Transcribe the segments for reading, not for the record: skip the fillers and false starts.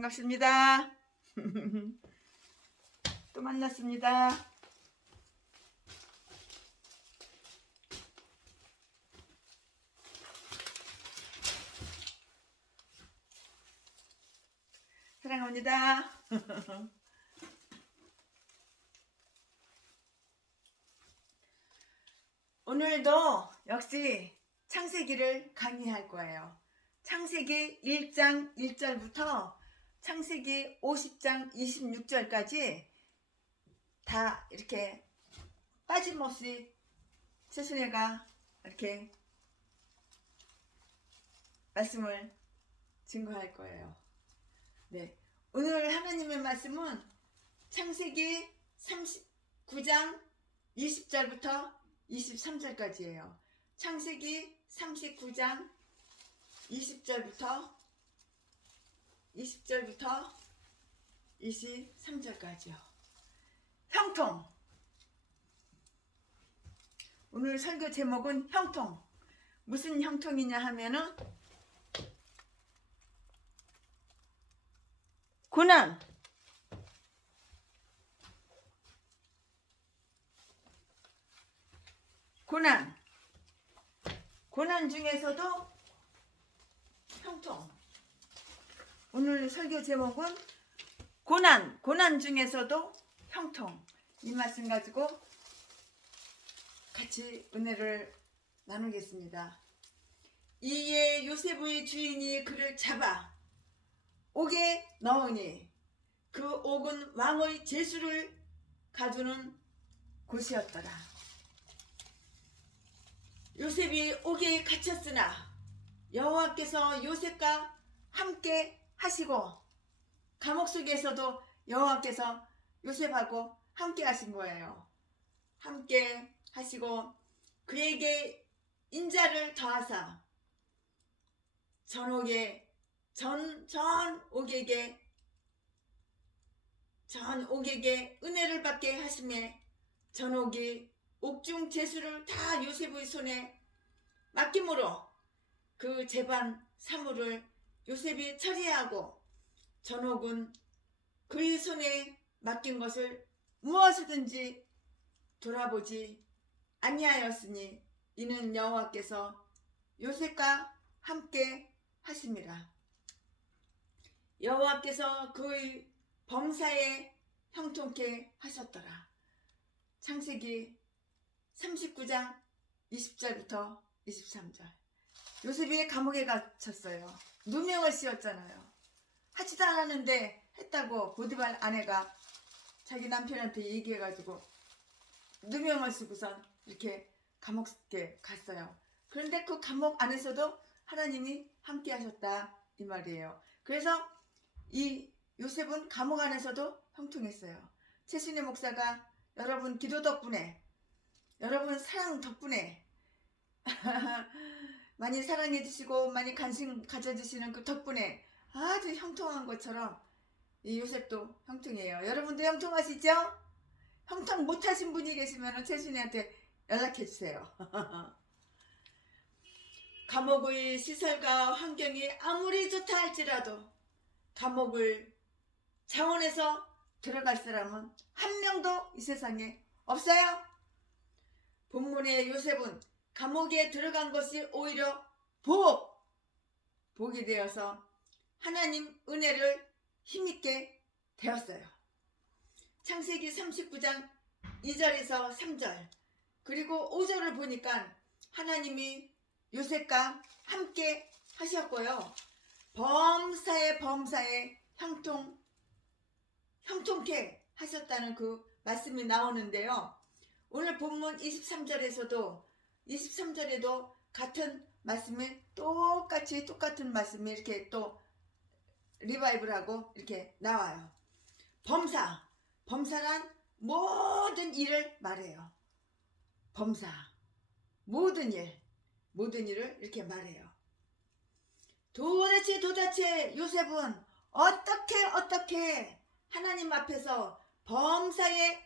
반갑습니다. 또 만났습니다. 사랑합니다. 오늘도 역시 창세기를 강의할 거예요. 창세기 1장 1절부터 창세기 50장 26절까지 다 이렇게 빠짐없이 최순애가 이렇게 말씀을 증거할 거예요. 네, 오늘 하나님의 말씀은 창세기 39장 20절부터 23절까지예요. 창세기 39장 20절부터 23절까지요. 형통. 오늘 설교 제목은 형통. 무슨 형통이냐 하면은 고난. 고난 중에서도 형통. 오늘 설교 제목은 고난 중에서도 형통. 이 말씀 가지고 같이 은혜를 나누겠습니다. 이에 요셉의 주인이 그를 잡아 옥에 넣으니 그 옥은 왕의 제수를 가두는 곳이었더라. 요셉이 옥에 갇혔으나 여호와께서 요셉과 함께 하시고 감옥 속에서도 여호와께서 요셉하고 함께 하신 거예요. 함께 하시고 그에게 인자를 더하사 전 옥에게 은혜를 받게 하심에 전 옥이 옥중 제수를 다 요셉의 손에 맡김으로 그 재반 사물을 요셉이 처리하고 전 옥은 그의 손에 맡긴 것을 무엇이든지 돌아보지 아니하였으니 이는 여호와께서 요셉과 함께 하심이라. 여호와께서 그의 범사에 형통케 하셨더라. 창세기 39장 20절부터 23절. 요셉이 감옥에 갇혔어요. 누명을 씌웠잖아요. 하지도 않았는데 했다고 보디발 아내가 자기 남편한테 얘기해가지고 누명을 쓰고선 이렇게 감옥에 갔어요. 그런데 그 감옥 안에서도 하나님이 함께 하셨다 이 말이에요. 그래서 이 요셉은 감옥 안에서도 형통했어요. 최순애 목사가 여러분 기도 덕분에, 여러분 사랑 덕분에 많이 사랑해 주시고 많이 관심 가져주시는 그 덕분에 아주 형통한 것처럼 이 요셉도 형통해요. 여러분도 형통하시죠? 형통 못하신 분이 계시면 최순애한테 연락해 주세요. 감옥의 시설과 환경이 아무리 좋다 할지라도 감옥을 자원해서 들어갈 사람은 한 명도 이 세상에 없어요. 본문의 요셉은 감옥에 들어간 것이 오히려 복이 되어서 하나님 은혜를 힘있게 되었어요. 창세기 39장 2절에서 3절 그리고 5절을 보니까 하나님이 요셉과 함께 하셨고요. 범사에 형통케 하셨다는 그 말씀이 나오는데요. 오늘 본문 23절에도 같은 말씀이 똑같은 말씀이 이렇게 또 리바이브하고 이렇게 나와요. 범사란 모든 일을 말해요. 모든 일을 이렇게 말해요. 도대체 요셉은 어떻게 하나님 앞에서 범사의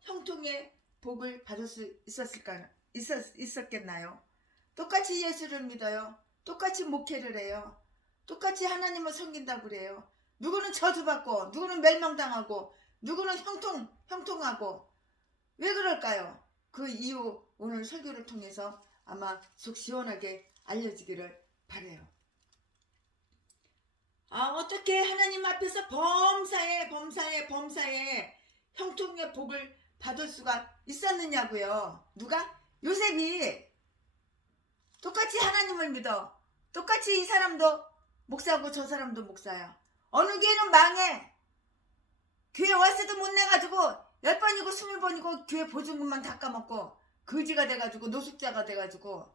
형통의 복을 받을 수 있었겠나요? 똑같이 예수를 믿어요. 똑같이 목회를 해요. 똑같이 하나님을 섬긴다고 그래요. 누구는 저주받고 누구는 멸망당하고 누구는 형통하고 왜 그럴까요? 그 이유 오늘 설교를 통해서 아마 속 시원하게 알려지기를 바라요. 어떻게 하나님 앞에서 범사에 형통의 복을 받을 수가 있었느냐고요. 누가? 요셉이 똑같이 하나님을 믿어. 똑같이 이 사람도 목사고 저 사람도 목사야. 어느 교회는 망해. 교회 월세도 못 내가지고 10번이고 20번이고 교회 보증금만 다 까먹고 거지가 돼가지고 노숙자가 돼가지고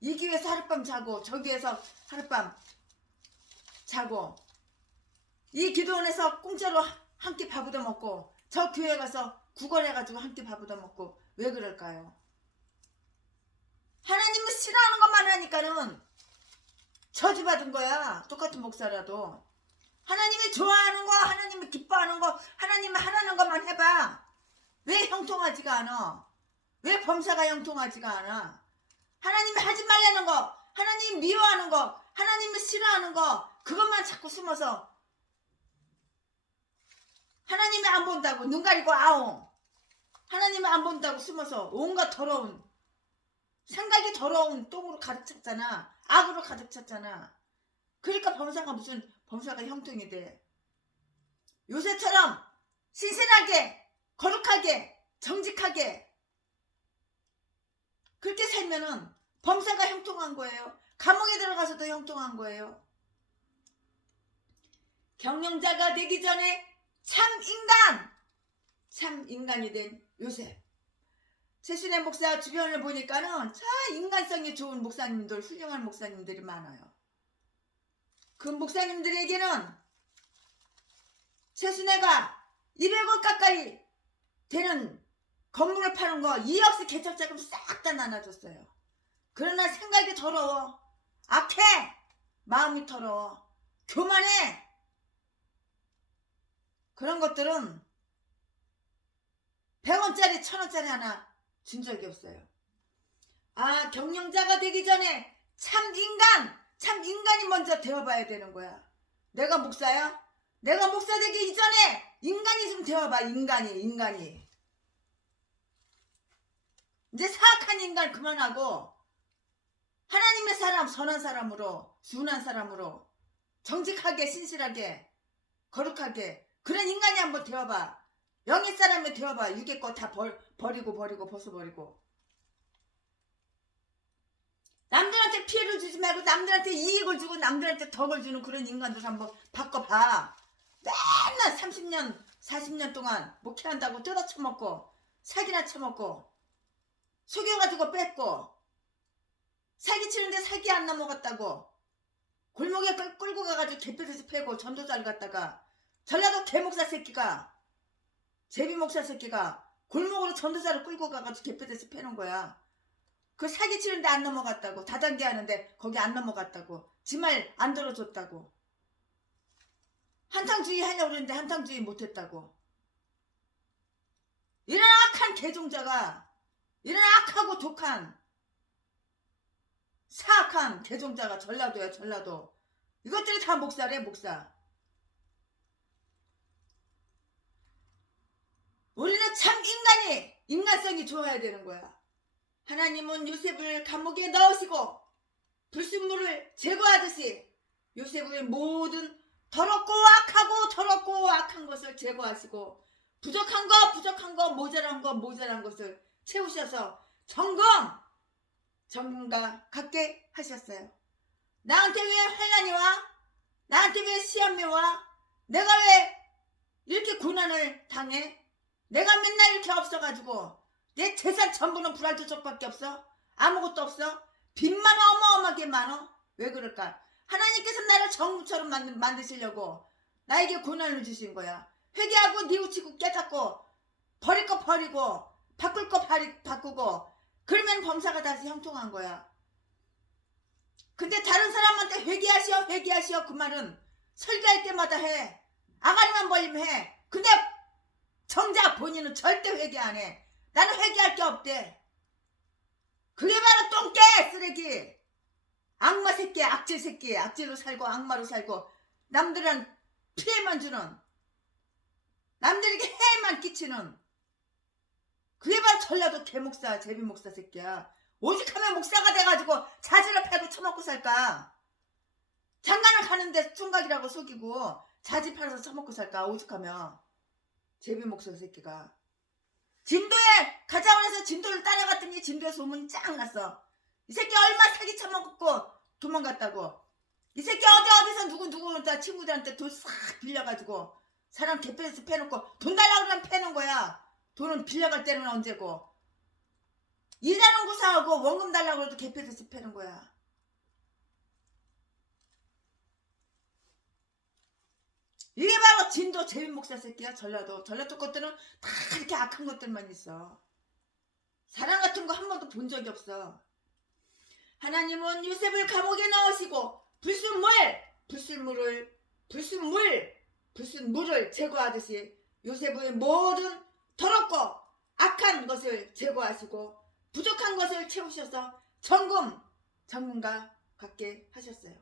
이 교회에서 하룻밤 자고 저 교회에서 하룻밤 자고 이 기도원에서 공짜로 한 끼 밥 얻어 먹고 저 교회 가서 구걸해가지고 한 끼 밥 얻어 먹고 왜 그럴까요? 하나님을 싫어하는 것만 하니까는 저주받은 거야. 똑같은 목사라도. 하나님이 좋아하는 거, 하나님이 기뻐하는 거, 하나님이 하라는 것만 해봐. 왜 형통하지가 않아? 왜 범사가 형통하지가 않아? 하나님이 하지 말라는 거, 하나님이 미워하는 거, 하나님이 싫어하는 거, 그것만 자꾸 숨어서 하나님이 안 본다고 눈 가리고 아웅. 하나님이 안 본다고 숨어서 온갖 더러운 생각이 더러운 똥으로 가득 찼잖아. 악으로 가득 찼잖아. 그러니까 범사가 형통이 돼. 요새처럼 신실하게 거룩하게 정직하게 그렇게 살면은 범사가 형통한 거예요. 감옥에 들어가서도 형통한 거예요. 경영자가 되기 전에 참 인간이 된 요셉. 최순애 목사 주변을 보니까는 참 인간성이 좋은 목사님들, 훌륭한 목사님들이 많아요. 그 목사님들에게는 최순애가 200억 가까이 되는 건물을 파는 거 2억씩 개척자금 싹 다 나눠줬어요. 그러나 생각이 더러워. 악해. 마음이 더러워. 교만해. 그런 것들은 100원짜리 1000원짜리 하나 준 적이 없어요. 경영자가 되기 전에 참 인간이 먼저 되어봐야 되는 거야. 내가 목사야? 내가 목사 되기 이전에 인간이 좀 되어봐. 인간이. 이제 사악한 인간 그만하고 하나님의 사람, 선한 사람으로, 순한 사람으로 정직하게, 신실하게, 거룩하게 그런 인간이 한번 되어봐. 영의 사람이 되어봐. 육의 거 다 버리고 벗어버리고. 남들한테 피해를 주지 말고 남들한테 이익을 주고 남들한테 덕을 주는 그런 인간들 한번 바꿔봐. 맨날 30년 40년 동안 목회한다고 뜯어쳐먹고 사기나 쳐먹고 속여가지고 뺐고 사기치는데 사기 안 넘어갔다고 골목에 끌고 가가지고 개뼈에서 패고 전도자를 갖다가 전라도 개목사 새끼가 제비목사 새끼가 골목으로 전도자를 끌고 가가지고 개뼈에서 패는 거야. 그 사기치는데 안 넘어갔다고. 다단계 하는데 거기 안 넘어갔다고. 지 말 안 들어줬다고. 한탕주의 하려고 그랬는데 한탕주의 못했다고. 이런 악한 개종자가 이런 악하고 독한 사악한 개종자가 전라도야. 전라도. 이것들이 다 목사래. 목사. 우리는 참 인간성이 좋아야 되는 거야. 하나님은 요셉을 감옥에 넣으시고 불순물을 제거하듯이 요셉의 모든 더럽고 악한 것을 제거하시고 부족한 거 모자란 것을 채우셔서 정금과 갖게 하셨어요. 나한테 왜 환난이 와? 나한테 왜 시험이 와? 내가 왜 이렇게 고난을 당해? 내가 맨날 이렇게 없어가지고 내 재산 전부는 불알투족밖에 없어? 아무것도 없어? 빚만 어마어마하게 많어? 왜 그럴까? 하나님께서 나를 정금처럼 만드시려고 나에게 고난을 주신 거야. 회개하고 뉘우치고 깨닫고 버릴 거 버리고 바꿀 거 바꾸고 그러면 범사가 다시 형통한 거야. 근데 다른 사람한테 회개하시오 그 말은 설교할 때마다 해. 아가리만 벌리면 해. 근데 정작 본인은 절대 회개 안 해. 나는 회개할 게 없대. 그게 바로 똥개 쓰레기. 악마 새끼, 악질 새끼. 악질로 살고 악마로 살고 남들은 피해만 주는, 남들에게 해만 끼치는, 그게 바로 전라도 개목사 제비목사 새끼야. 오직하면 목사가 돼가지고 자지를 패고 처먹고 살까? 장가를 가는데 총각이라고 속이고 자지 팔아서 처먹고 살까? 오직하면. 제비목사 새끼가. 진도에 가자고 해서 진도를 따라갔더니 진도에 소문이 쫙 났어. 이 새끼 얼마 사기 처먹고 도망갔다고. 이 새끼 어디서 누구 다 친구들한테 돈 싹 빌려가지고 사람 개패에서 패놓고 돈 달라고 그러면 패는 거야. 돈은 빌려갈 때는 언제고. 일하는 구사하고 원금 달라고 해도 개패에서 패는 거야. 이게 바로 진도 제비목사 새끼야. 전라도 것들은 다 이렇게 악한 것들만 있어. 사랑 같은 거 한 번도 본 적이 없어. 하나님은 요셉을 감옥에 넣으시고 불순물을 제거하듯이 요셉의 모든 더럽고 악한 것을 제거하시고 부족한 것을 채우셔서 전문가 갖게 하셨어요.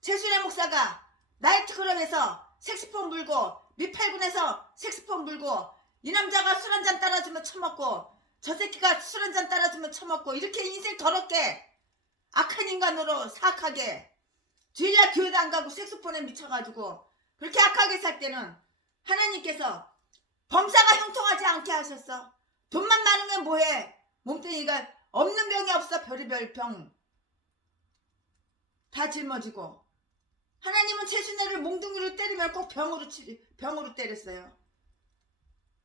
최순애 목사가 나이트클럽에서 색시폰 불고 미팔군에서 색시폰 불고 이 남자가 술 한잔 따라주면 처먹고 저 새끼가 술 한잔 따라주면 처먹고 이렇게 인생 더럽게 악한 인간으로 사악하게 주일날 교회도 안 가고 색소폰에 미쳐가지고 그렇게 악하게 살 때는 하나님께서 범사가 형통하지 않게 하셨어. 돈만 많으면 뭐해. 몸뚱이가 없는 병이 없어. 별의별 병 다 짊어지고. 하나님은 최순애를 몽둥이로 때리면 꼭 병으로 때렸어요.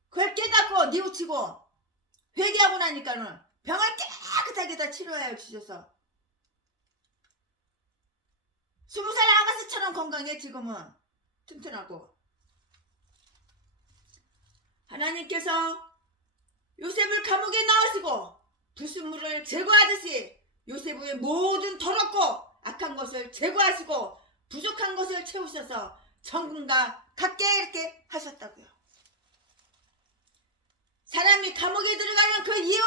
그걸 깨닫고 뉘우치고 회개하고 나니까는 병을 깨끗하게 다 치료하여 주셔서 20살 아가씨처럼 건강해. 지금은 튼튼하고. 하나님께서 요셉을 감옥에 넣으시고 불순물을 제거하듯이 요셉의 모든 더럽고 악한 것을 제거하시고 부족한 것을 채우셔서 천국과 같게 이렇게 하셨다고요. 사람이 감옥에 들어가는 그 이유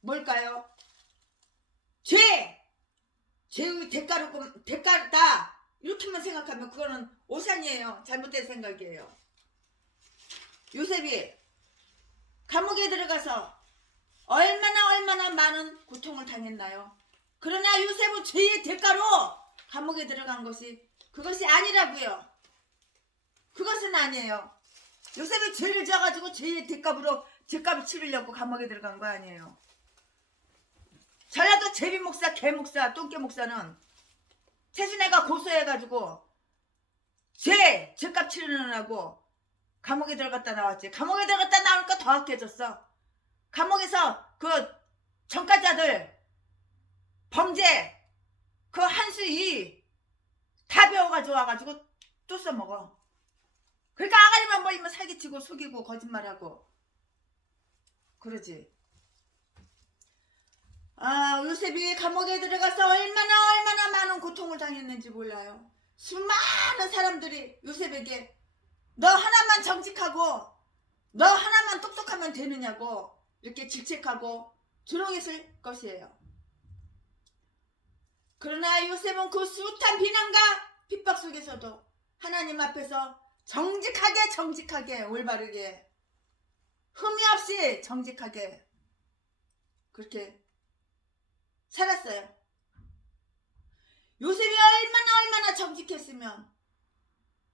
뭘까요? 죄의 대가다 이렇게만 생각하면 그거는 오산이에요. 잘못된 생각이에요. 요셉이 감옥에 들어가서 얼마나 많은 고통을 당했나요? 그러나 요셉은 죄의 대가로 감옥에 들어간 그것이 아니라고요. 그것은 아니에요. 요셉이 죄를 져가지고 죄의 대값을 치르려고 감옥에 들어간 거 아니에요. 전라도 제비목사, 개목사, 똥개목사는 최순애가 고소해가지고 죄값 치르느라고 감옥에 들어갔다 나왔지. 감옥에 들어갔다 나오니까 더 악해졌어. 감옥에서 그 전과자들 범죄 그 한수이 다 배워가지고 와가지고 또 써먹어. 그러니까 아가리만 보이면 사기치고 속이고 거짓말하고 그러지. 요셉이 감옥에 들어가서 얼마나 많은 고통을 당했는지 몰라요. 수많은 사람들이 요셉에게 너 하나만 정직하고 너 하나만 똑똑하면 되느냐고 이렇게 질책하고 조롱했을 것이에요. 그러나 요셉은 그 숱한 비난과 핍박 속에서도 하나님 앞에서 정직하게 올바르게 흠이 없이 정직하게 그렇게 살았어요. 요셉이 얼마나 정직했으면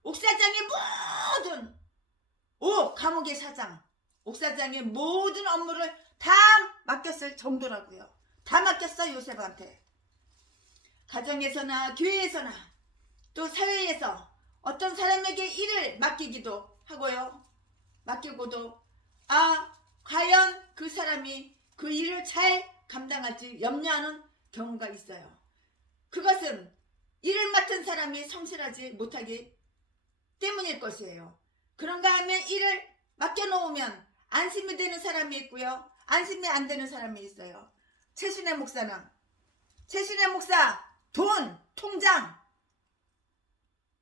옥사장의 모든 감옥의 사장 옥사장의 모든 업무를 다 맡겼을 정도라고요. 다 맡겼어. 요셉한테. 가정에서나 교회에서나 또 사회에서 어떤 사람에게 일을 맡기기도 하고요. 맡기고도 과연 그 사람이 그 일을 잘 감당할지 염려하는 경우가 있어요. 그것은 일을 맡은 사람이 성실하지 못하기 때문일 것이에요. 그런가 하면 일을 맡겨놓으면 안심이 되는 사람이 있고요. 안심이 안 되는 사람이 있어요. 최순애 목사 돈, 통장,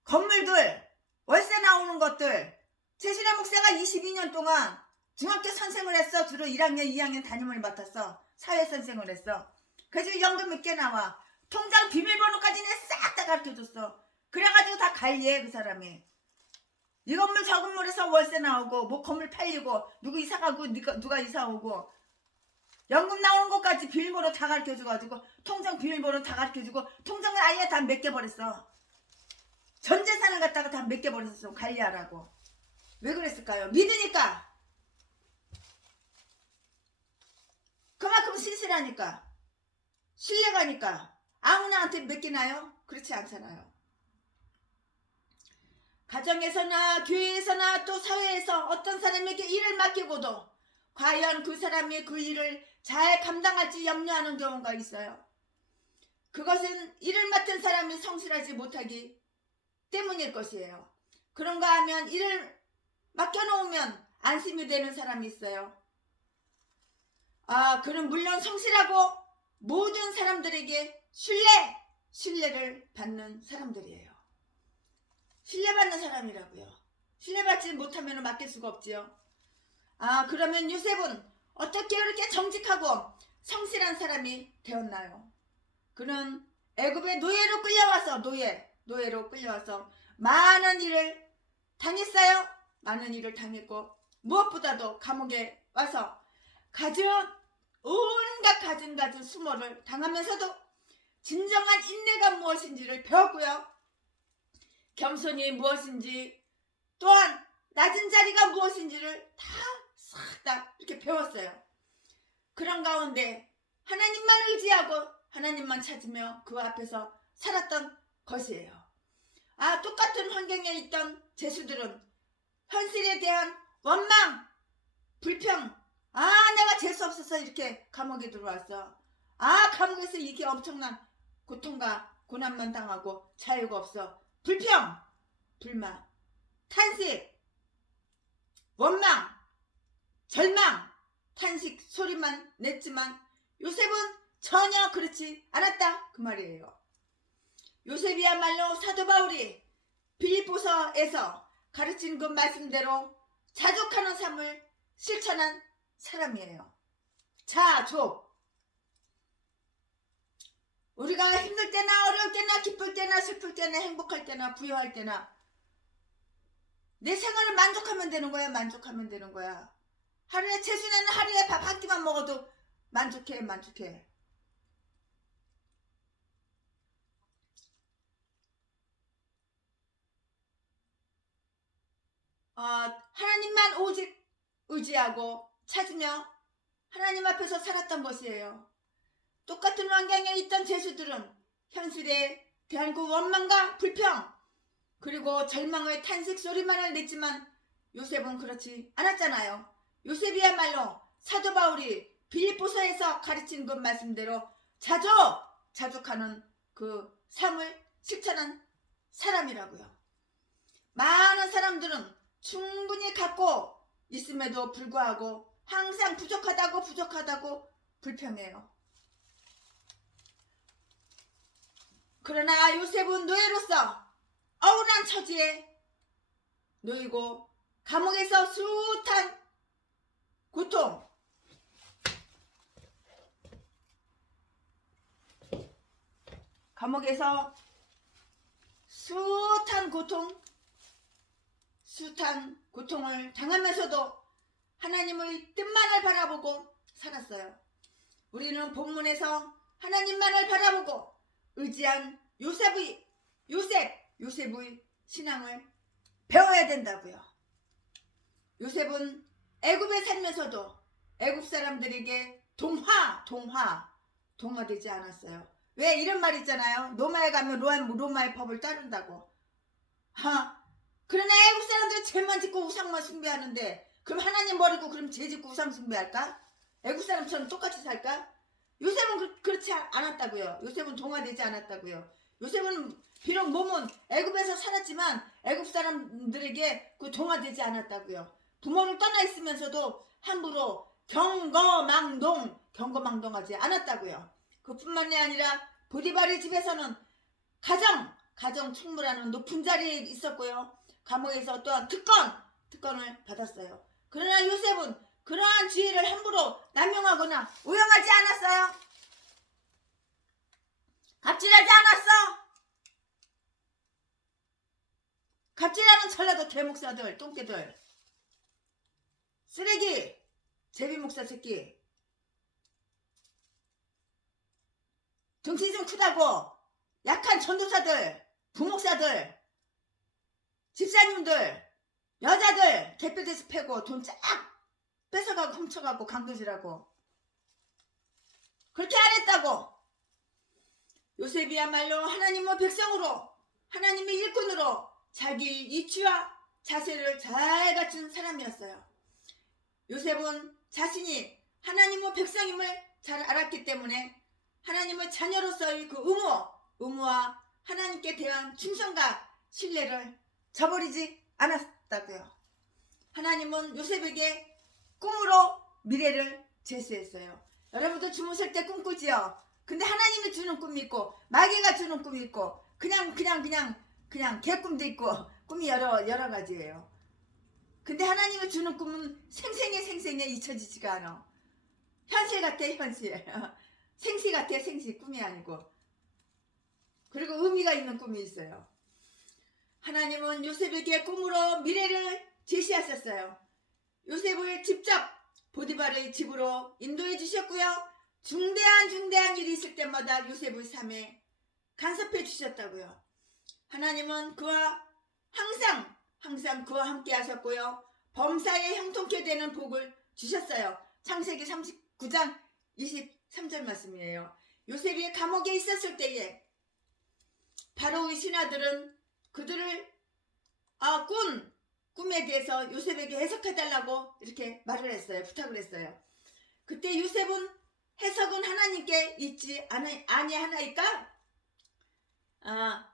건물들, 월세 나오는 것들. 최순애 목사가 22년 동안 중학교 선생을 했어. 주로 1학년, 2학년 담임을 맡았어. 사회선생을 했어. 그래서 연금이 꽤 나와. 통장 비밀번호까지 내 싹 다 가르쳐줬어. 그래가지고 다 관리해 그 사람이. 이 건물 저 건물에서 월세 나오고 뭐 건물 팔리고 누구 이사 가고 누가 이사 오고 연금 나오는 것까지 비밀번호 다 가르쳐줘가지고 통장 비밀번호 다 가르쳐주고 통장을 아예 다 맡겨버렸어. 전 재산을 갖다가 다 맡겨버렸어. 관리하라고. 왜 그랬을까요? 믿으니까. 그만큼 신실하니까. 신뢰가니까. 아무나한테 맡기나요? 그렇지 않잖아요. 가정에서나 교회에서나 또 사회에서 어떤 사람에게 일을 맡기고도 과연 그 사람이 그 일을 잘 감당할지 염려하는 경우가 있어요. 그것은 일을 맡은 사람이 성실하지 못하기 때문일 것이에요. 그런가 하면 일을 맡겨놓으면 안심이 되는 사람이 있어요. 그는 물론 성실하고 모든 사람들에게 신뢰를 받는 사람들이에요. 신뢰받는 사람이라고요. 신뢰받지 못하면 맡길 수가 없지요. 그러면 요셉은 어떻게 이렇게 정직하고 성실한 사람이 되었나요? 그는 애굽의 노예로 끌려와서 노예로 끌려와서 많은 일을 당했어요. 많은 일을 당했고 무엇보다도 감옥에 와서 온갖 갖은 수모를 당하면서도 진정한 인내가 무엇인지를 배웠고요. 겸손이 무엇인지 또한 낮은 자리가 무엇인지를 싹 다 이렇게 배웠어요. 그런 가운데 하나님만 의지하고 하나님만 찾으며 그 앞에서 살았던 것이에요. 똑같은 환경에 있던 죄수들은 현실에 대한 원망, 불평, 내가 재수 없어서 이렇게 감옥에 들어왔어. 감옥에서 이렇게 엄청난 고통과 고난만 당하고 자유가 없어. 불평, 불만, 탄식, 원망, 절망, 탄식 소리만 냈지만 요셉은 전혀 그렇지 않았다 그 말이에요. 요셉이야말로 사도 바울이 빌립보서에서 가르친 그 말씀대로 자족하는 삶을 실천한 사람이에요. 자족. 우리가 힘들 때나 어려울 때나 기쁠 때나 슬플 때나 행복할 때나 부유할 때나 내 생활을 만족하면 되는 거야. 만족하면 되는 거야. 하루에 최소는 하루에 밥 한 끼만 먹어도 만족해. 하나님만 오직 의지하고 찾으며 하나님 앞에서 살았던 것이에요. 똑같은 환경에 있던 죄수들은 현실에 대한 그 원망과 불평 그리고 절망의 탄식 소리만을 냈지만 요셉은 그렇지 않았잖아요. 요셉이야말로 사도 바울이 빌립보서에서 가르친 그 말씀대로 자족하는 그 삶을 실천한 사람이라고요. 많은 사람들은 충분히 갖고 있음에도 불구하고 항상 부족하다고 불평해요. 그러나 요셉은 노예로서 억울한 처지에 놓이고 감옥에서 숱한 고통 숱한 고통을 당하면서도 하나님의 뜻만을 바라보고 살았어요. 우리는 본문에서 하나님만을 바라보고 의지한 요셉의 신앙을 배워야 된다고요. 요셉은 애굽에 살면서도 애굽 사람들에게 동화되지 않았어요. 왜 이런 말 있잖아요. 로마에 가면 로마의 법을 따른다고. 그러나 애국 사람들은 죄만 짓고 우상만 숭배하는데 그럼 하나님 버리고 그럼 죄 짓고 우상 숭배할까? 애국 사람처럼 똑같이 살까? 요셉은 그렇지 않았다고요. 요셉은 동화되지 않았다고요. 요셉은 비록 몸은 애굽에서 살았지만 애굽 사람들에게 그 동화되지 않았다고요. 부모를 떠나 있으면서도 함부로 경거망동하지 않았다고요. 그뿐만이 아니라 보디발의 집에서는 가정 총무라는 높은 자리에 있었고요. 감옥에서 또한 특권을 받았어요. 그러나 요셉은 그러한 지혜를 함부로 남용하거나 오용하지 않았어요. 갑질하지 않았어. 갑질하는 전라도 개목사들, 똥개들, 쓰레기, 제비목사 새끼, 등치 좀 크다고 약한 전도사들, 부목사들, 집사님들, 여자들 개뼈대서 패고 돈 쫙 뺏어가고 훔쳐가고 강도질하고 그렇게 안 했다고. 요셉이야말로 하나님의 백성으로, 하나님의 일꾼으로 자기 이치와 자세를 잘 갖춘 사람이었어요. 요셉은 자신이 하나님의 백성임을 잘 알았기 때문에 하나님의 자녀로서의 그 의무와 하나님께 대한 충성과 신뢰를 저버리지 않았다고요. 하나님은 요셉에게 꿈으로 미래를 제시했어요. 여러분도 주무실 때 꿈꾸지요? 근데 하나님이 주는 꿈이 있고 마귀가 주는 꿈이 있고 그냥 개꿈도 있고 꿈이 여러 가지예요. 근데 하나님이 주는 꿈은 생생해 잊혀지지가 않아. 현실 같아 현실. 생시 같아 생시. 꿈이 아니고. 그리고 의미가 있는 꿈이 있어요. 하나님은 요셉에게 꿈으로 미래를 제시하셨어요. 요셉을 직접 보디발의 집으로 인도해 주셨고요. 중대한 일이 있을 때마다 요셉의 삶에 간섭해 주셨다고요. 하나님은 그와 항상 그와 함께 하셨고요. 범사에 형통케 되는 복을 주셨어요. 창세기 39장 23절 말씀이에요. 요셉이 감옥에 있었을 때에 바로의 신하들은 그들을 꿈에 대해서 요셉에게 해석해달라고 이렇게 말을 했어요. 부탁을 했어요. 그때 요셉은 해석은 하나님께 있지 아니하나이까?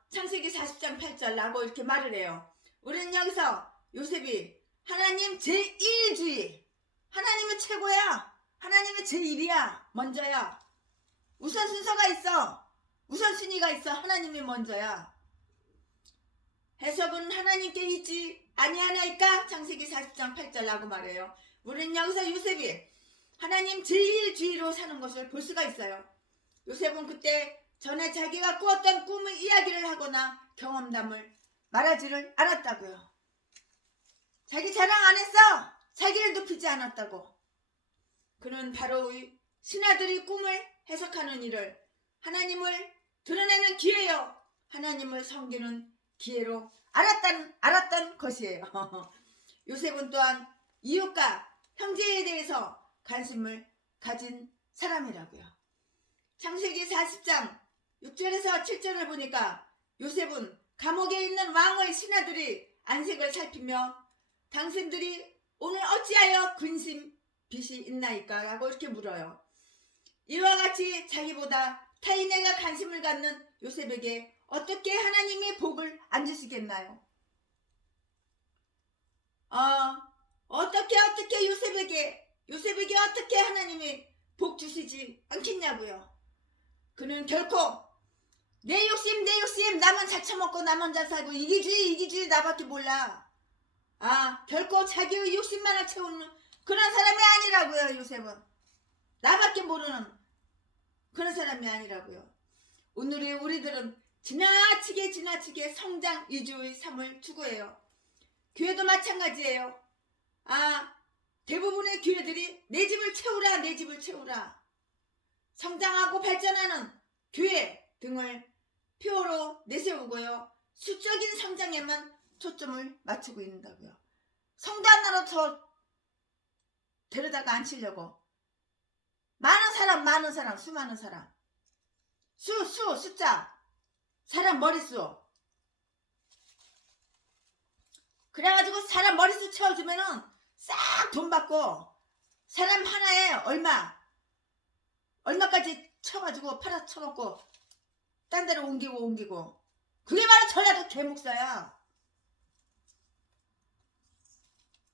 창세기 40장 8절라고 이렇게 말을 해요. 우리는 여기서 요셉이 하나님 제1주의, 하나님은 최고야, 하나님은 제1이야, 먼저야. 우선 순서가 있어, 우선순위가 있어. 하나님이 먼저야. 해석은 하나님께 있지 아니하나이까? 창세기 40장 8절라고 말해요. 우리는 여기서 요셉이 하나님 제1주의로 사는 것을 볼 수가 있어요. 요셉은 그때 전에 자기가 꾸었던 꿈의 이야기를 하거나 경험담을 말하지를 않았다고요. 자기 자랑 안 했어. 자기를 높이지 않았다고. 그는 바로의 신하들이 꿈을 해석하는 일을 하나님을 드러내는 기회요, 하나님을 섬기는 기회로 알았던 것이에요. 요셉은 또한 이웃과 형제에 대해서 관심을 가진 사람이라고요. 창세기 40장 6절에서 7절을 보니까 요셉은 감옥에 있는 왕의 신하들이 안색을 살피며 당신들이 오늘 어찌하여 근심 빚이 있나이까? 라고 이렇게 물어요. 이와 같이 자기보다 타인에게 관심을 갖는 요셉에게 어떻게 하나님이 복을 안 주시겠나요? 어떻게 요셉에게 어떻게 하나님이 복 주시지 않겠냐고요. 그는 결코 내 욕심 나만 잘 처먹고 나만 잘 살고 이기주의 나밖에 몰라. 결코 자기의 욕심만을 채우는 그런 사람이 아니라고요. 요셉은 나밖에 모르는 그런 사람이 아니라고요. 오늘의 우리들은 지나치게 성장 위주의 삶을 추구해요. 교회도 마찬가지예요. 대부분의 교회들이 내 집을 채우라. 성장하고 발전하는 교회 등을 표로 내세우고요. 수적인 성장에만 초점을 맞추고 있는다고요. 성도 하나로 더 데려다가 앉히려고 많은 사람, 수많은 사람, 숫자, 사람 머릿수. 그래가지고 사람 머릿수 채워주면은 싹 돈 받고 사람 하나에 얼마까지 쳐가지고 팔아쳐먹고 딴 데로 옮기고 그게 바로 전라도 개목사야.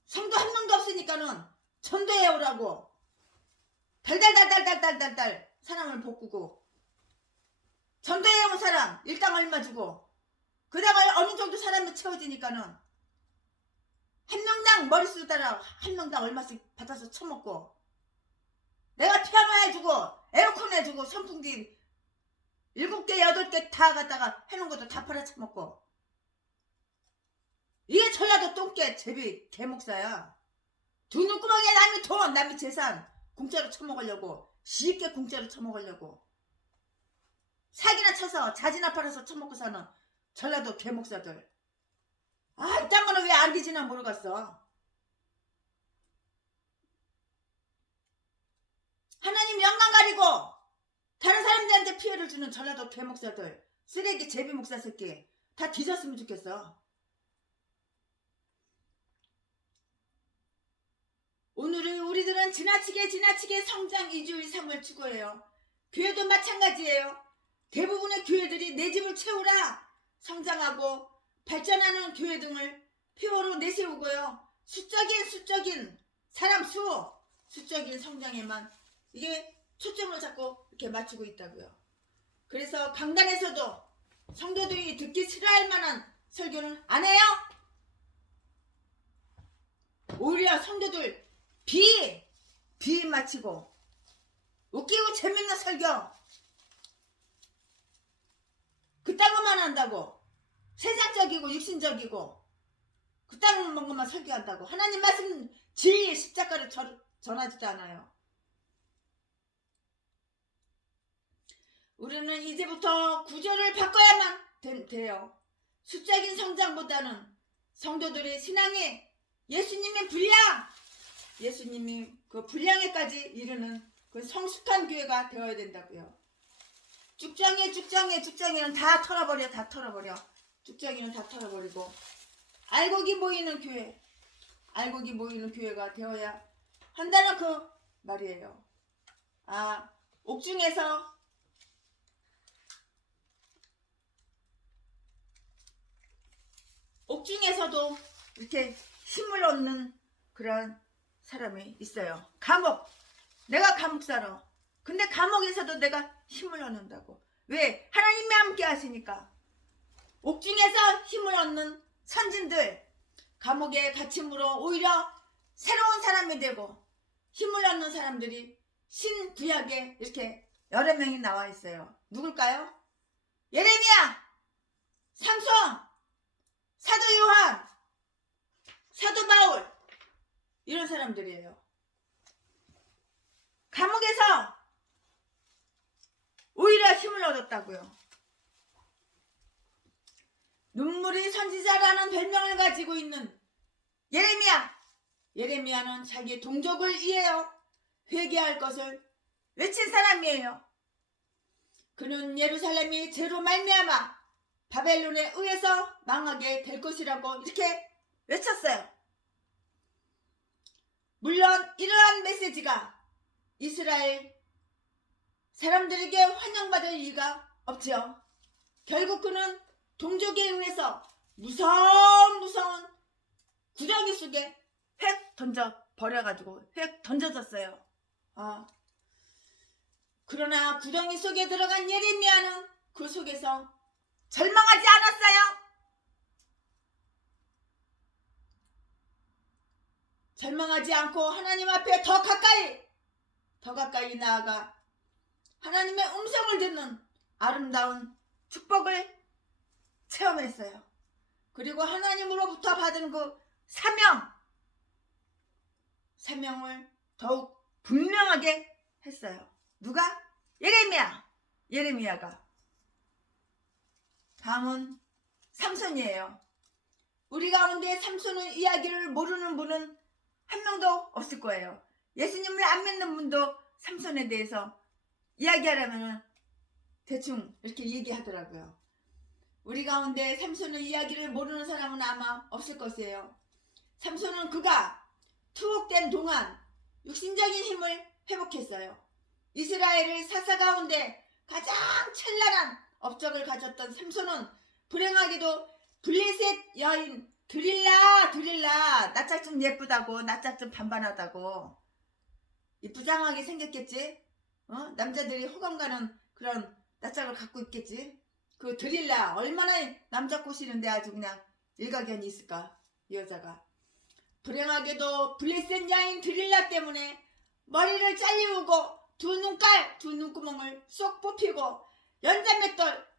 성도 한 명도 없으니까는 전도해 오라고 달달달 사람을 볶고 전도해 온 사람 일당 얼마 주고 그다가 어느 정도 사람이 채워지니까는 한 명당 머릿수 따라 한 명당 얼마씩 받아서 처먹고 내가 피아노 해주고 에어컨 해주고 선풍기 7개 8개 다 갖다가 해놓은 것도 다 팔아쳐먹고 전라도 똥개 제비 개목사야. 두 눈구멍에 남이 돈 남이 재산 공짜로 처먹으려고 쉽게 공짜로 처먹으려고 사기나 쳐서 자지나 팔아서 처먹고 사는 전라도 개목사들. 아, 이딴 거는 왜 안 되지나 모르겠어. 하나님 영광 가리고 다른 사람들한테 피해를 주는 전라도 개목사들, 쓰레기 제비 목사 새끼 다 뒤졌으면 좋겠어. 오늘은 우리들은 지나치게 성장 이주의 삶을 추구해요. 교회도 마찬가지예요. 대부분의 교회들이 내 집을 채우라, 성장하고 발전하는 교회 등을 표어로 내세우고요. 수적인 사람 수, 수적인 성장에만 이게 초점을 잡고 이렇게 맞추고 있다고요. 그래서 강단에서도 성도들이 듣기 싫어할 만한 설교는 안 해요. 오히려 성도들 비 맞히고 웃기고 재밌는 설교 그딴 것만 한다고, 세상적이고 육신적이고 그딴 것만 설교한다고 하나님 말씀 진리 십자가를 전하지도 않아요. 우리는 이제부터 구조를 바꿔야만 돼요. 수적인 성장보다는 성도들의 신앙이 예수님의 분량, 예수님이 그 분량에까지 이르는 그 성숙한 교회가 되어야 된다고요. 쭉정이는 다 털어버려. 쭉정이는 다 털어버리고 알곡이 모이는 교회가 되어야 한다는 그 말이에요. 아, 옥중에서도 이렇게 힘을 얻는 그런 사람이 있어요. 내가 감옥사로. 근데 감옥에서도 내가 힘을 얻는다고. 왜? 하나님이 함께 하시니까. 옥중에서 힘을 얻는 선진들, 감옥에 갇힘으로 오히려 새로운 사람이 되고 힘을 얻는 사람들이 신구약에 이렇게 여러 명이 나와 있어요. 누굴까요? 예레미야, 삼손, 사도 요한, 사도 바울, 이런 사람들이에요. 감옥에서 오히려 힘을 얻었다고요. 눈물이 선지자라는 별명을 가지고 있는 예레미야는 자기 동족을 위하여 회개할 것을 외친 사람이에요. 그는 예루살렘이 죄로 말미암아 바벨론에 의해서 망하게 될 것이라고 이렇게 외쳤어요. 물론 이러한 메시지가 이스라엘 사람들에게 환영받을 리가 없지요. 결국 그는 동족에 의해서 무서운 구덩이 속에 획 던져졌어요. 그러나 구덩이 속에 들어간 예레미야는 그 속에서 절망하지 않았어요. 절망하지 않고 하나님 앞에 더 가까이 나아가 하나님의 음성을 듣는 아름다운 축복을 체험했어요. 그리고 하나님으로부터 받은 그 사명을 더욱 분명하게 했어요. 누가? 예레미야가. 다음은 삼손이에요. 우리 가운데 삼손의 이야기를 모르는 분은 한 명도 없을 거예요. 예수님을 안 믿는 분도 삼손에 대해서 이야기하려면 대충 이렇게 얘기하더라고요. 우리 가운데 삼손의 이야기를 모르는 사람은 아마 없을 것이에요. 삼손은 그가 투옥된 동안 육신적인 힘을 회복했어요. 이스라엘의 사사 가운데 가장 찬란한 업적을 가졌던 삼손은 불행하게도 블레셋 여인 드릴라 낯짝 좀 예쁘다고, 낯짝 좀 반반하다고 이쁘장하게 생겼겠지. 남자들이 호감 가는 그런 낯짝을 갖고 있겠지. 그 드릴라 얼마나 남자 꼬시는데 아주 그냥 일가견이 있을까. 이 여자가 불행하게도 블레셋 여인 드릴라 때문에 머리를 잘리우고 두 눈구멍을 쏙 뽑히고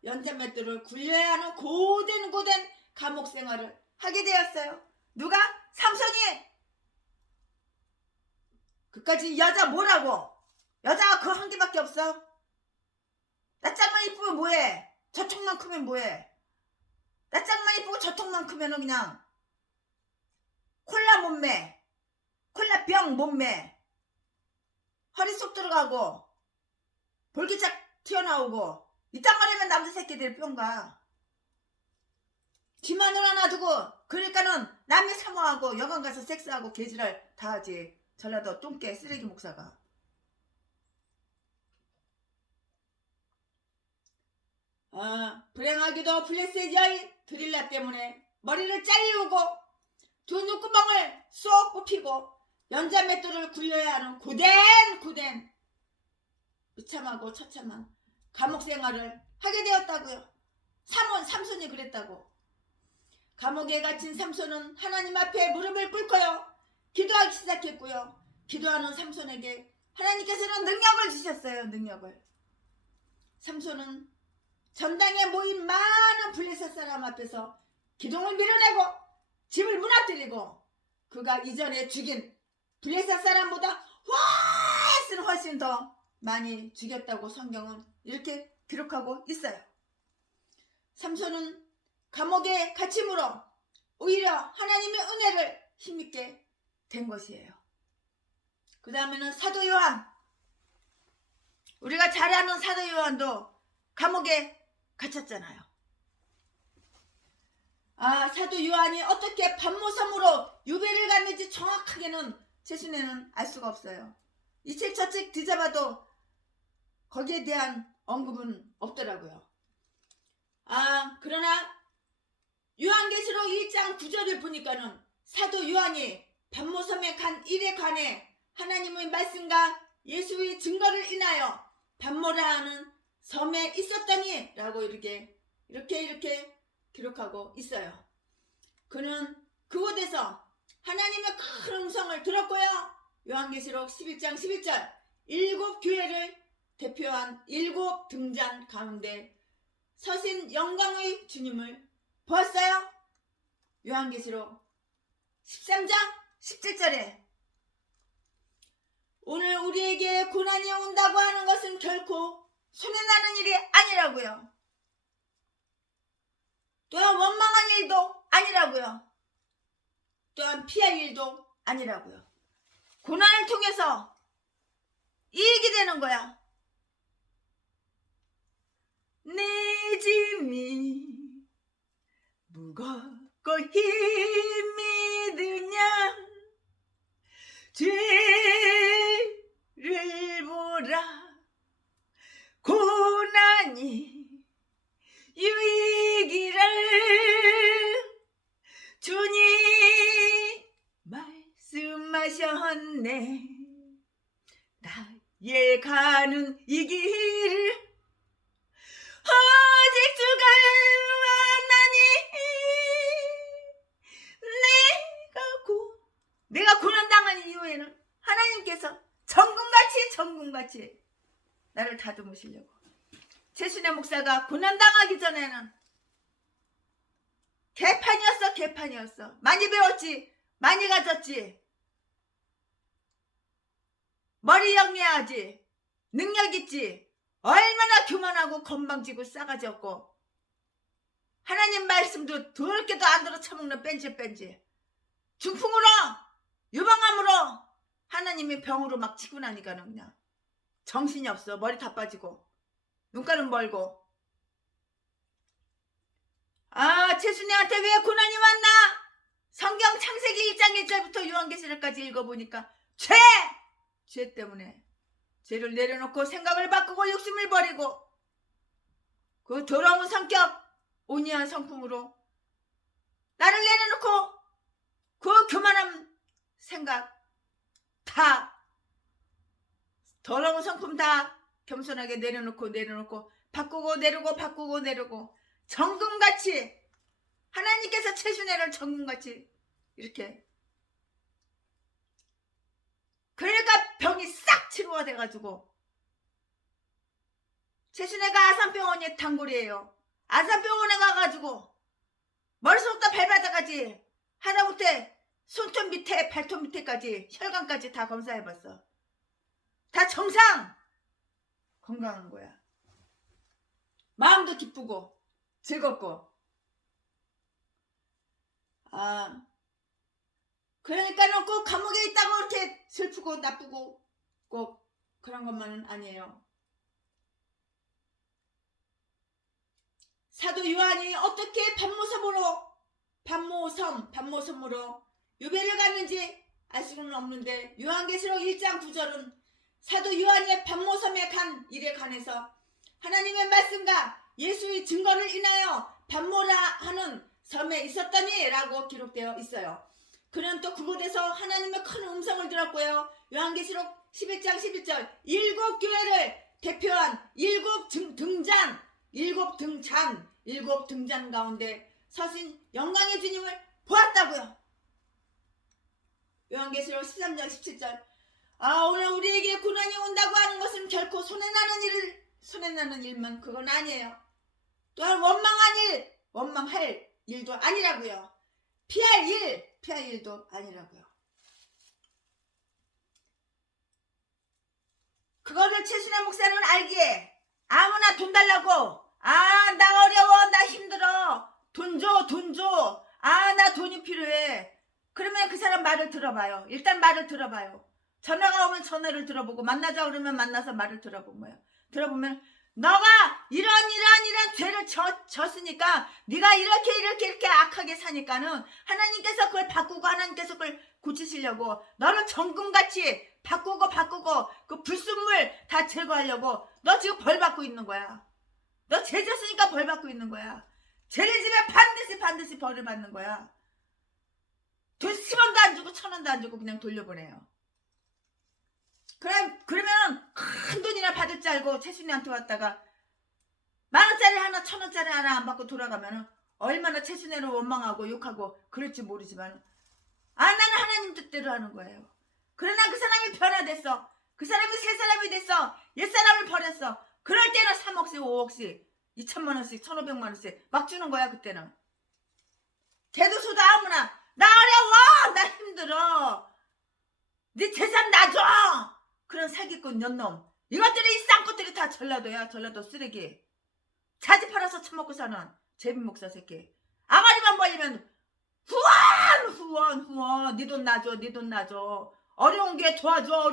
연자맷돌을 굴려야 하는 고된 감옥 생활을 하게 되었어요. 누가? 삼손이. 그까지 여자 뭐라고? 여자가 그 한 개밖에 없어? 나 짝만 이쁘면 뭐해? 저쪽만 크면 뭐해? 나 짝만 이쁘고 저쪽만 크면은 그냥 콜라 몸매, 콜라병 몸매, 허리 쏙 들어가고 볼기짝 튀어나오고 이딴 말이면 남자 새끼들 뿅가. 뒤마늘 하나 두고 그러니까는 남이 사모하고 여관 가서 섹스하고 개지랄 다 하지. 전라도 똥개 쓰레기 목사가. 불행하기도 블레셋 여인 드릴라 때문에 머리를 잘리우고 두 눈구멍을 쏙 뽑히고 연자 맷돌을 굴려야 하는 고된 비참하고 처참한 감옥 생활을 하게 되었다고요. 삼손이 그랬다고. 감옥에 갇힌 삼손은 하나님 앞에 무릎을 꿇고요. 기도하기 시작했고요. 기도하는 삼손에게 하나님께서는 능력을 주셨어요. 능력을. 삼손은 전당에 모인 많은 블레셋 사람 앞에서 기둥을 밀어내고 집을 무너뜨리고 그가 이전에 죽인 블레셋 사람보다 훨씬 더 많이 죽였다고 성경은 이렇게 기록하고 있어요. 삼손은 감옥에 갇힘으로 오히려 하나님의 은혜를 힘있게 된 것이에요. 그 다음에는 사도 요한. 우리가 잘 아는 사도 요한도 감옥에 갇혔잖아요. 사도 요한이 어떻게 반모섬으로 유배를 갔는지 정확하게는 최순애는 알 수가 없어요. 이 책 저 책 뒤져봐도 거기에 대한 언급은 없더라고요. 그러나 요한계시록 1장 9절을 보니까는 사도 요한이 반모섬에 간 일에 관해 하나님의 말씀과 예수의 증거를 인하여 반모라 하는 섬에 있었더니 라고 이렇게 기록하고 있어요. 그는 그곳에서 하나님의 큰 음성을 들었고요. 요한계시록 11장 11절 7교회를 대표한 7 등잔 가운데 서신 영광의 주님을 보았어요. 요한계시록 13장 17절에 오늘 우리에게 고난이 온다고 하는 것은 결코 손해나는 일이 아니라고요. 또한 원망한 일도 아니라고요. 또한 피할 일도 아니라고요. 고난을 통해서 이익이 되는 거야. 내 짐이 무겁고 힘이 드냐 죄를 보라 고난이 유익이라 주님 말씀하셨네. 나의 가는 이 길 오직 주가 원하니 내가 고난당한 이후에는 하나님께서 정금같이 나를 다듬으시려고. 최순애 목사가 고난당하기 전에는 개판이었어. 많이 배웠지, 많이 가졌지, 머리 영리하지, 능력 있지, 얼마나 교만하고 건방지고 싸가지 없고 하나님 말씀도 더럽게도 안 들어 처먹는 뺀지 중풍으로 유방암으로 하나님이 병으로 막 치고 나니까는 그냥 정신이 없어. 머리 다 빠지고 눈가는 멀고. 최순애한테 왜 고난이 왔나? 성경 창세기 1장 1절부터 요한계시록까지 읽어보니까 죄 때문에 죄를 내려놓고 생각을 바꾸고 욕심을 버리고 그 더러운 성격 온유한 성품으로 나를 내려놓고 그 교만한 생각 다 더러운 성품 다 겸손하게 내려놓고 바꾸고 내리고 정금같이 하나님께서 최순애를 정금같이 이렇게 그러니까 병이 싹 치료가 돼가지고 최순애가 아산병원에 단골이에요. 아산병원에 가가지고 머리속부터 발바닥까지 끝까지 하다못해 손톱 밑에 발톱 밑에까지 혈관까지 다 검사해봤어. 다 정상! 건강한 거야. 마음도 기쁘고 즐겁고. 그러니까는 꼭 감옥에 있다고 그렇게 슬프고 나쁘고 꼭 그런 것만은 아니에요. 사도 요한이 어떻게 반모섬으로 유배를 갔는지 알 수는 없는데, 요한계시록 1장 9절은 사도 요한이 반모섬에 간 일에 관해서 하나님의 말씀과 예수의 증거를 인하여 반모라 하는 섬에 있었더니 라고 기록되어 있어요. 그는 또 그곳에서 하나님의 큰 음성을 들었고요. 요한계시록 11장 11절 7교회를 대표한 7등잔 가운데 서신 영광의 주님을 보았다고요. 요한계시록 13장 17절 오늘 우리에게 고난이 온다고 하는 것은 결코 손해나는 일만 그건 아니에요. 또한 원망할 일도 아니라고요. 피할 일도 아니라고요. 그거를 최순애 목사는 알기에 아무나 돈 달라고, 나 어려워, 나 힘들어, 돈 줘, 나 돈이 필요해. 그러면 그 사람 말을 들어봐요. 일단 말을 들어봐요. 전화가 오면 전화를 들어보고, 만나자 그러면 만나서 말을 들어보면 너가 이런 죄를 졌으니까, 네가 이렇게 악하게 사니까는 하나님께서 그걸 바꾸고 하나님께서 그걸 고치시려고 너를 정금같이 바꾸고 그 불순물 다 제거하려고 너 지금 벌 받고 있는 거야. 너 죄 졌으니까 벌 받고 있는 거야. 죄를 지면 반드시 벌을 받는 거야. 돈 10원도 안 주고 1000원도 안 주고 그냥 돌려보내요. 그러면 큰 돈이나 받을 줄 알고 최순이한테 왔다가 10,000원짜리 하나 1,000원짜리 하나 안 받고 돌아가면 얼마나 최순이를 원망하고 욕하고 그럴지 모르지만, 나는 하나님 뜻대로 하는 거예요. 그러나 그 사람이 변화됐어. 그 사람이 새 사람이 됐어. 옛사람을 버렸어. 그럴 때는 3억씩 5억씩 2,000만원씩 1,500만원씩 막 주는 거야. 그때는 개도소도 아무나 나 어려워, 나 힘들어, 네 재산 놔줘, 그런 사기꾼 년놈, 이것들이 이 쌍꽃들이 다 전라도야. 전라도 쓰레기. 자지 팔아서 처먹고 사는 제비 목사 새끼. 아가리만 벌리면 후원 네 돈 놔줘. 어려운 게 도와줘.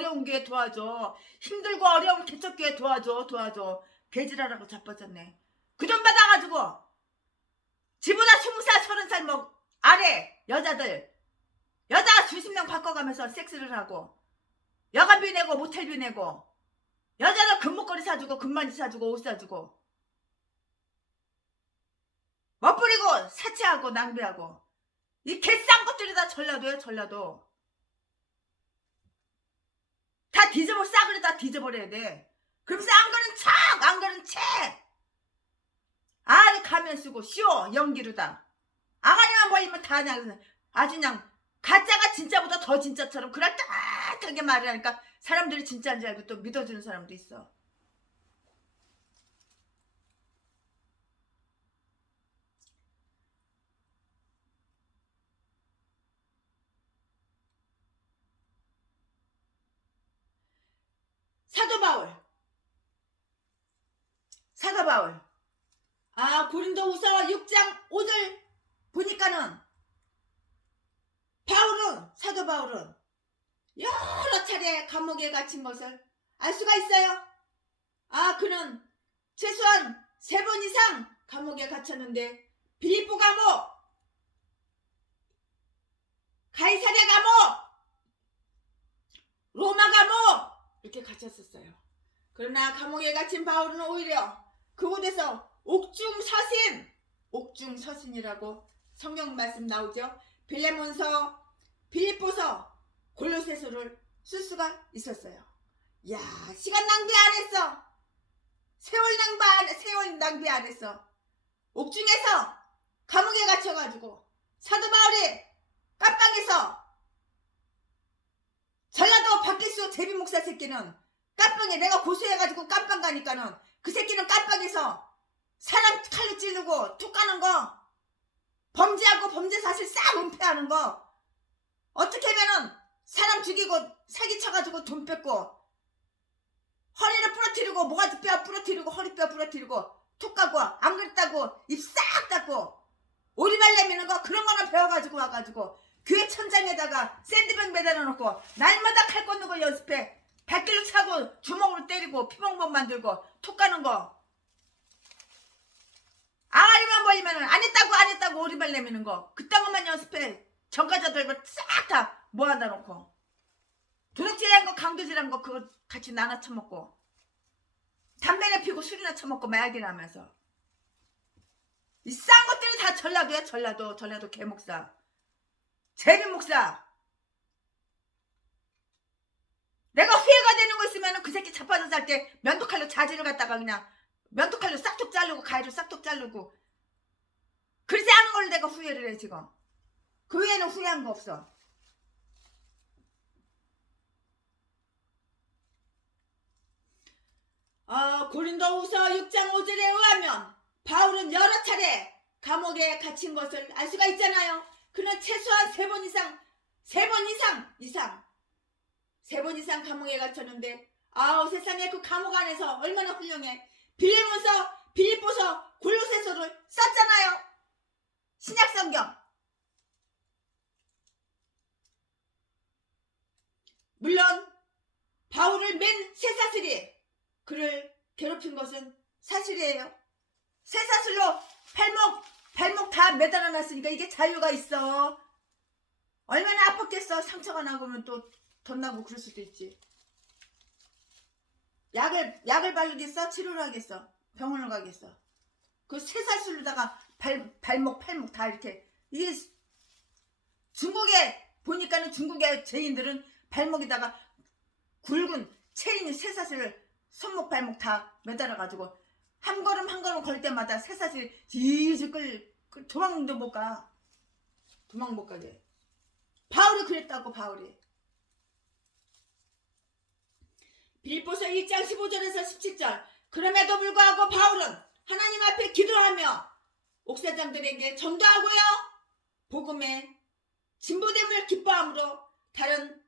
힘들고 어려운 개척기에 도와줘. 개지랄하고 자빠졌네. 그 돈 받아가지고 지보다 20살 30살 아래 여자 수십 명 바꿔가면서 섹스를 하고, 여관비 내고 모텔비 내고, 여자들 금목걸이 사주고 금반지 사주고 옷 사주고, 멋부리고 사치하고 낭비하고, 이 개싼 것들이 다 전라도예요. 전라도 다 싸그리 다 뒤져버려야 돼. 그러면서 안 그런 척 가면 쓰고 쇼 연기로다. 아가리만 벌리면 다 그냥 아주 그냥 가짜가 진짜보다 더 진짜처럼 그럴듯하게 말을 하니까 사람들이 진짜인 줄 알고 또 믿어주는 사람도 있어. 사도 바울 고린도후서 6장 5절 보니까는 사도 바울은 여러 차례 감옥에 갇힌 것을 알 수가 있어요. 그는 최소한 3번 이상 감옥에 갇혔는데, 빌립보 감옥, 가이사랴 감옥, 로마 감옥 이렇게 갇혔었어요. 그러나 감옥에 갇힌 바울은 오히려 그곳에서 옥중서신이라고 성경 말씀 나오죠. 빌레몬서, 빌립보서, 골로새서를 쓸 수가 있었어요. 시간 낭비 안 했어. 세월 낭비 안 했어. 옥중에서 감옥에 갇혀가지고 사도 바울이 깜빵에서, 전라도 박기수 제비 목사 새끼는 깜빵에 내가 고소해가지고 깜빵 가니까는 그 새끼는 깜빵에서 사람 칼로 찌르고 툭 까는 거 범죄하고 범죄 사실 싹 은폐하는 거. 어떻게 하면은 사람 죽이고 사기쳐가지고 돈 뺏고 허리를 부러뜨리고 모가지뼈 부러뜨리고 허리뼈 부러뜨리고 톡 까고 안 그랬다고 입 싹 닫고 오리발 내미는 거 그런 거는 배워가지고 와가지고 교회 천장에다가 샌드백 매달아 놓고 날마다 칼 꽂는 걸 연습해. 발길로 차고 주먹으로 때리고 피멍멍 만들고 톡 까는 거. 아가리만 보이면은 안 했다고 오리발 내미는 거. 그딴 것만 연습해. 전과자들 싹 다 모아다 놓고 도둑질한 거 강도질한 거 그거 같이 나눠 처먹고 담배나 피고 술이나 처먹고 마약이나 하면서 이 싼 것들이 다 전라도야. 전라도 개목사 제비목사. 내가 후회가 되는 거 있으면은 그 새끼 자빠져 살 때 면도칼로 자지를 갖다가 그냥 면도칼로 싹둑 자르고 가위로 싹둑 자르고 그러지 않은 걸 내가 후회를 해 지금. 그 외에는 후회한 거 없어. 고린도후서 6장 5절에 의하면 바울은 여러 차례 감옥에 갇힌 것을 알 수가 있잖아요. 그는 최소한 3번 이상 감옥에 갇혔는데 세상에 그 감옥 안에서 얼마나 훌륭해. 빌립보서 골로새서를 썼잖아요. 신약성경. 물론 바울을 맨 쇠사슬이 그를 괴롭힌 것은 사실이에요. 쇠사슬로 발목 다 매달아 놨으니까 이게 자유가 있어. 얼마나 아팠겠어. 상처가 나고면 또 덧나고 그럴 수도 있지. 약을 바르겠어? 치료를 하겠어? 병원을 가겠어? 그 쇠사슬로다가 발목 팔목 다 이렇게. 이게 중국에 보니까는 중국의 죄인들은 발목에다가 굵은 체인이 쇠사슬을 손목 발목 다 매달아 가지고 한 걸음 한 걸음 걸 때마다 쇠사슬이 지지 도망도 못 가. 도망 못 가게. 바울이 그랬다고. 바울이 빌립보서 1장 15절에서 17절. 그럼에도 불구하고 바울은 하나님 앞에 기도하며 옥사장들에게 전도하고요 복음의 진보됨을 기뻐함으로 다른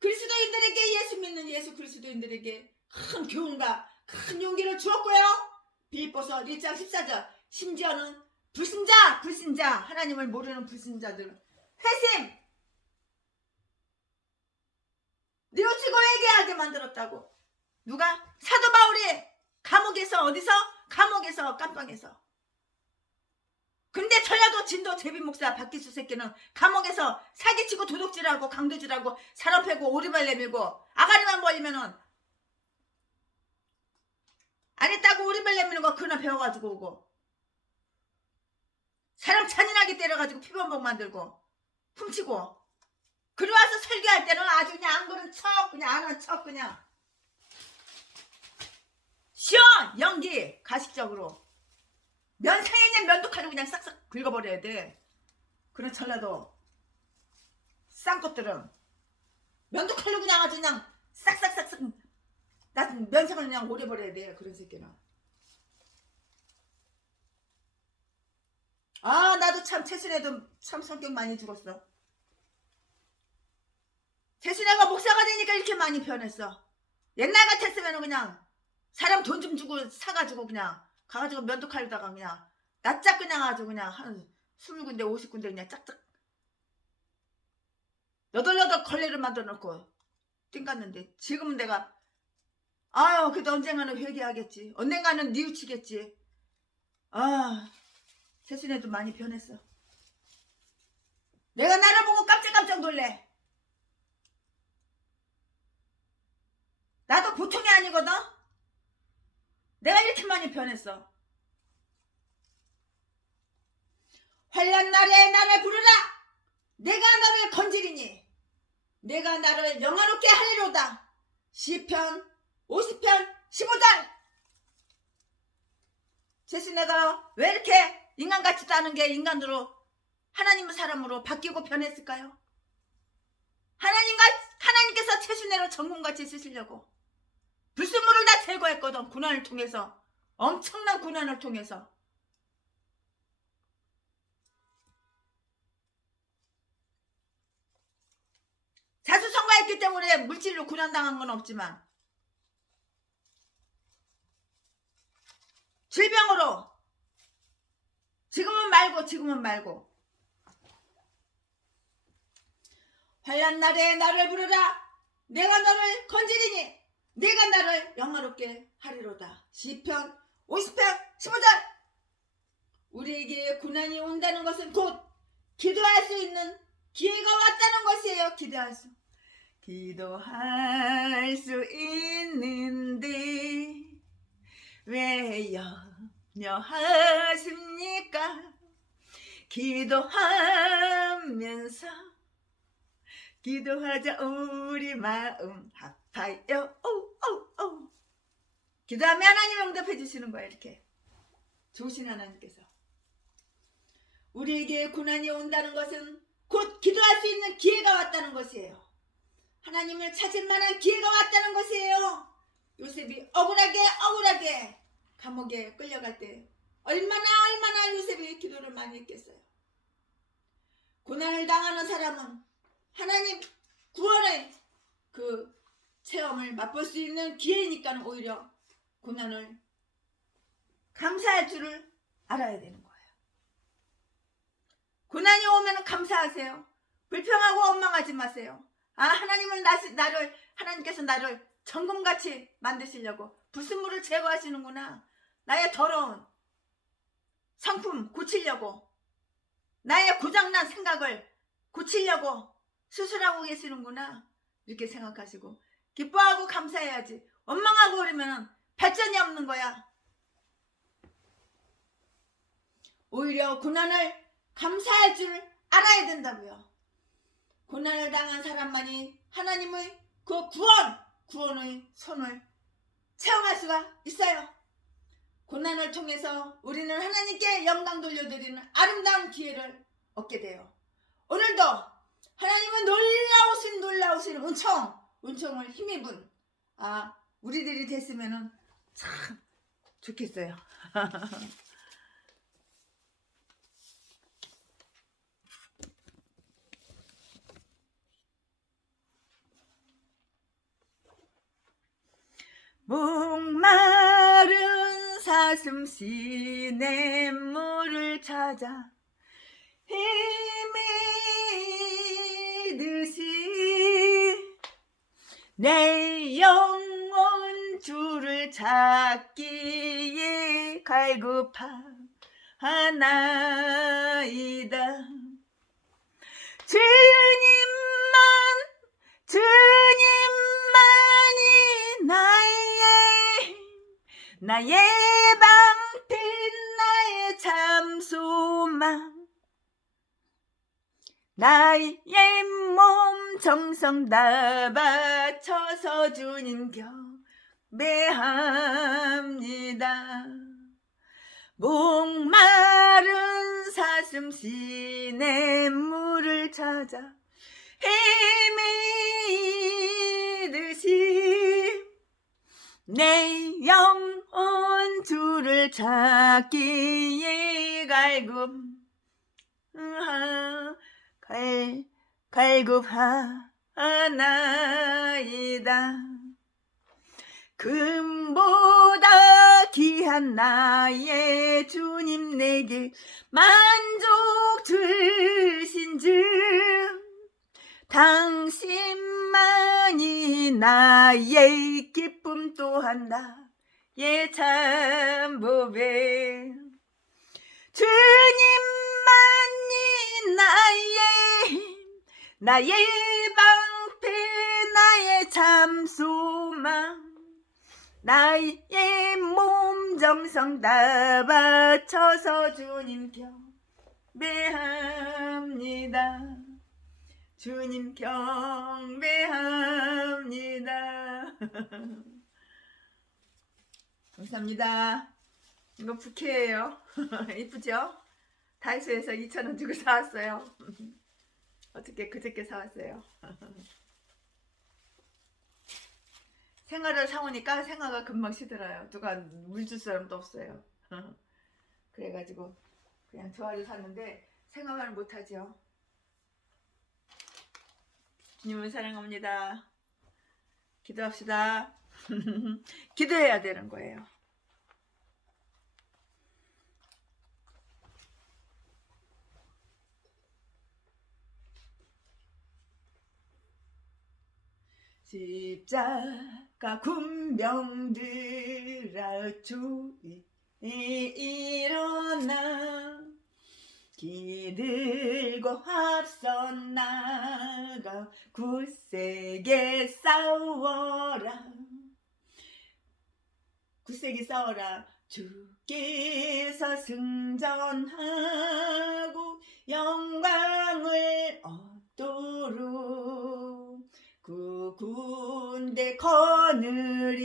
그리스도인들에게 예수 믿는 예수 그리스도인들에게 큰 교훈과 큰 용기를 주었고요. 빌립보서 1장 14절. 심지어는 불신자 하나님을 모르는 불신자들 회심 뉘우치고 회개하게 만들었다고. 누가? 사도 바울이 감옥에서 어디서? 감옥에서 깜빵에서. 근데 전라도 진도 제비목사 박기수 새끼는 감옥에서 사기치고 도둑질하고 강도질하고 사람 패고 오리발 내밀고 아가리만 벌리면은 안 했다고 오리발 내미는 거 그나 배워가지고 오고 사람 잔인하게 때려가지고 피범벅 만들고 훔치고 그리 와서 설교할 때는 아주 그냥 안 그런 척 그냥 안 한 척 그냥 시원 연기 가식적으로 면상에 면도칼로 그냥 싹싹 긁어버려야 돼. 그런 전라도 쌍것들은 면도칼로 그냥 아주 그냥 싹싹싹싹 난 면상을 그냥 오려버려야 돼. 그런 새끼는. 나도 참 최순애도 참 성격 많이 죽었어. 최순애가 목사가 되니까 이렇게 많이 변했어. 옛날 같았으면 그냥 사람 돈 좀 주고 사가지고 그냥 가가지고 면도칼로다가 그냥 납작 그냥 아주 그냥 한 20군데 50군데 그냥 짝짝 여덟 걸레를 만들어 놓고 띵갔는데 지금은 내가 그래도 언젠가는 회개하겠지. 언젠가는 뉘우치겠지. 최순애도 많이 변했어. 내가 나를 보고 깜짝깜짝 놀래. 나도 보통이 아니거든. 내가 이렇게 많이 변했어. 환난 날에 나를 부르라. 내가 너를 건지리니 내가 나를 영화롭게 하리로다. 시편 50편 15절. 최순애가 왜 이렇게 인간 같지도 않은 게 인간으로 하나님의 사람으로 바뀌고 변했을까요? 하나님께서 최순애를 전공같이 쓰시려고 불순물을 다 제거했거든. 고난을 통해서. 엄청난 고난을 통해서. 때문에 물질로 고난당한 건 없지만 질병으로 지금은 말고 환난 날에 나를 부르라. 내가 너를 건지리니 내가 나를 영화롭게 하리로다. 시편 50편 15절. 우리에게 고난이 온다는 것은 곧 기도할 수 있는 기회가 왔다는 것이에요. 기도할 수 있는데 왜 염려하십니까? 기도하자 우리 마음 아파요. 기도하면 하나님 응답해 주시는 거예요. 이렇게 좋으신 하나님께서. 우리에게 고난이 온다는 것은 곧 기도할 수 있는 기회가 왔다는 것이에요. 하나님을 찾을 만한 기회가 왔다는 것이에요. 요셉이 억울하게 감옥에 끌려갈 때 얼마나 요셉이 기도를 많이 했겠어요. 고난을 당하는 사람은 하나님 구원의 그 체험을 맛볼 수 있는 기회니까 오히려 고난을 감사할 줄을 알아야 되는 거예요. 고난이 오면 감사하세요. 불평하고 원망하지 마세요. 하나님께서 나를 정금같이 만드시려고 불순물을 제거하시는구나. 나의 더러운 성품 고치려고, 나의 고장난 생각을 고치려고 수술하고 계시는구나. 이렇게 생각하시고 기뻐하고 감사해야지. 원망하고 그러면 발전이 없는 거야. 오히려 고난을 감사할 줄 알아야 된다고요. 고난을 당한 사람만이 하나님의 그 구원의 손을 체험할 수가 있어요. 고난을 통해서 우리는 하나님께 영광 돌려드리는 아름다운 기회를 얻게 돼요. 오늘도 하나님은 놀라우신 은총을 힘입은 우리들이 됐으면 참 좋겠어요. 목마른 사슴 시냇물을 찾아 헤매듯이 내 영혼 주를 찾기에 갈급하나이다. 주님만이 나의 방패, 나의 참 소망, 나의 몸 정성 다 바쳐서 주님 경배합니다. 목마른 사슴 시냇물을 찾아 헤매듯이 내 영혼 주를 찾기에 갈급하나이다. 금보다 귀한 나의 주님 내게 만족 주신즉 당신만이 나의 기쁨 또한 나의 참 보배. 주님만이 나의 방패, 나의 참 소망, 나의 몸 정성 다 바쳐서 주님 경배합니다. 주님 경배합니다. 감사합니다. 이거 부케예요. 이쁘죠? 다이소에서 2,000원 주고 사왔어요. 어떻게 그저께 사왔어요. 생화를 사오니까 생화가 금방 시들어요. 누가 물 줄 사람도 없어요. 그래가지고 그냥 저화를 샀는데 생화를 못하죠. 주님을 사랑합니다. 기도합시다. 기도해야 되는 거예요. 십자가 군병들아 주의 일어나 기들고 앞서 나가 굳세게 싸워라. 굳세게 싸워라. 주께서 승전하고 영광을 얻도록 그 군대 거느리사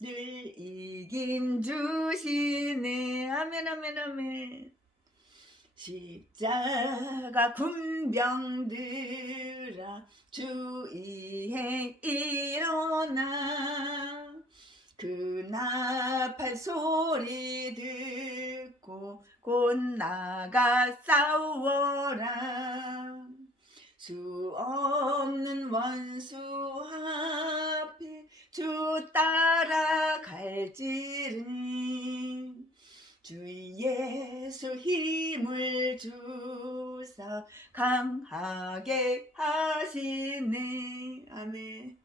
늘 이김 주시네. 아멘 아멘 아멘. 십자가 군병들아 주의에 일어나 그 나팔 소리 듣고 곧 나가 싸워라. 수 없는 원수 앞에 주 따라갈지니 주 예수 힘을 주사 강하게 하시네. 아멘.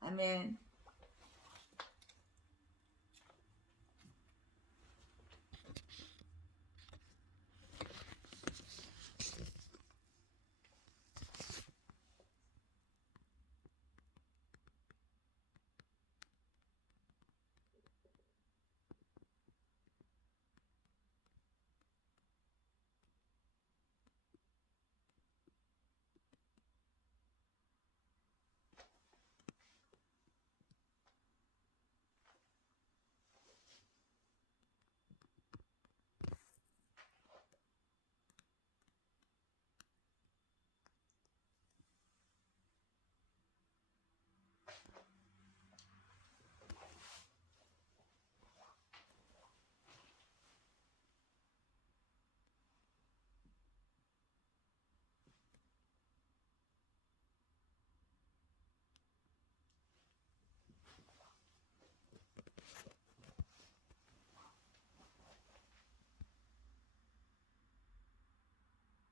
아멘.